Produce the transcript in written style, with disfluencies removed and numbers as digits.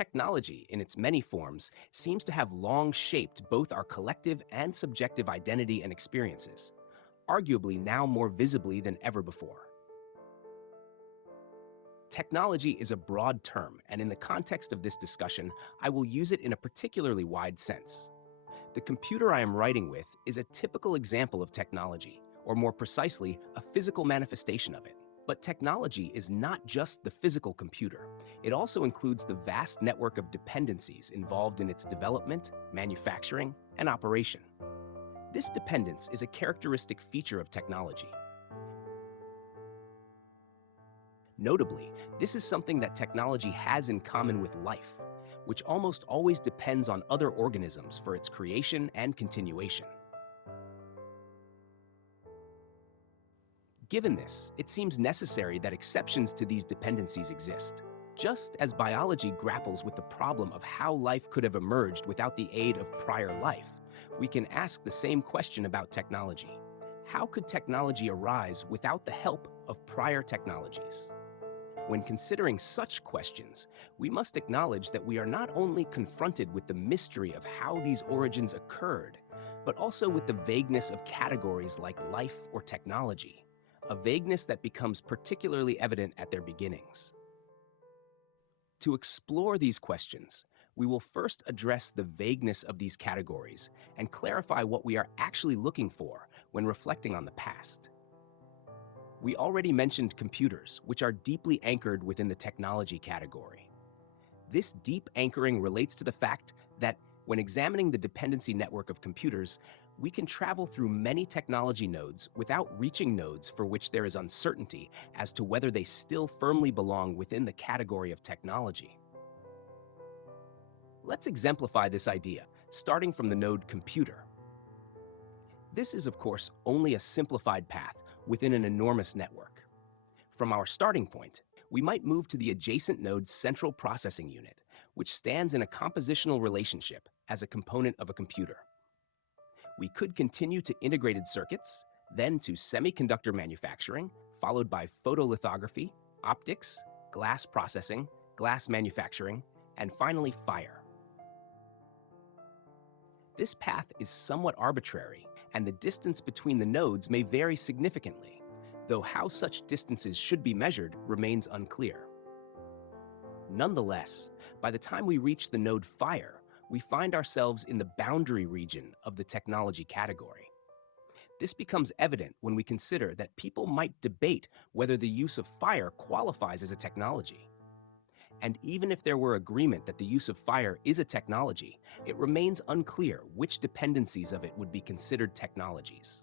Technology, in its many forms, seems to have long shaped both our collective and subjective identity and experiences, arguably now more visibly than ever before. Technology is a broad term, and in the context of this discussion, I will use it in a particularly wide sense. The computer I am writing with is a typical example of technology, or more precisely, a physical manifestation of it. But technology is not just the physical computer. It also includes the vast network of dependencies involved in its development, manufacturing, and operation. This dependence is a characteristic feature of technology. Notably, this is something that technology has in common with life, which almost always depends on other organisms for its creation and continuation. Given this, it seems necessary that exceptions to these dependencies exist. Just as biology grapples with the problem of how life could have emerged without the aid of prior life, we can ask the same question about technology. How could technology arise without the help of prior technologies? When considering such questions, we must acknowledge that we are not only confronted with the mystery of how these origins occurred, but also with the vagueness of categories like life or technology, a vagueness that becomes particularly evident at their beginnings. To explore these questions, we will first address the vagueness of these categories and clarify what we are actually looking for when reflecting on the past. We already mentioned computers, which are deeply anchored within the technology category. This deep anchoring relates to the fact that when examining the dependency network of computers, we can travel through many technology nodes without reaching nodes for which there is uncertainty as to whether they still firmly belong within the category of technology. Let's exemplify this idea, starting from the node computer. This is, of course, only a simplified path within an enormous network. From our starting point, we might move to the adjacent node's central processing unit, which stands in a compositional relationship as a component of a computer. We could continue to integrated circuits, then to semiconductor manufacturing, followed by photolithography, optics, glass processing, glass manufacturing, and finally fire. This path is somewhat arbitrary, and the distance between the nodes may vary significantly, though how such distances should be measured remains unclear. Nonetheless, by the time we reach the node fire, we find ourselves in the boundary region of the technology category. This becomes evident when we consider that people might debate whether the use of fire qualifies as a technology. And even if there were agreement that the use of fire is a technology, it remains unclear which dependencies of it would be considered technologies.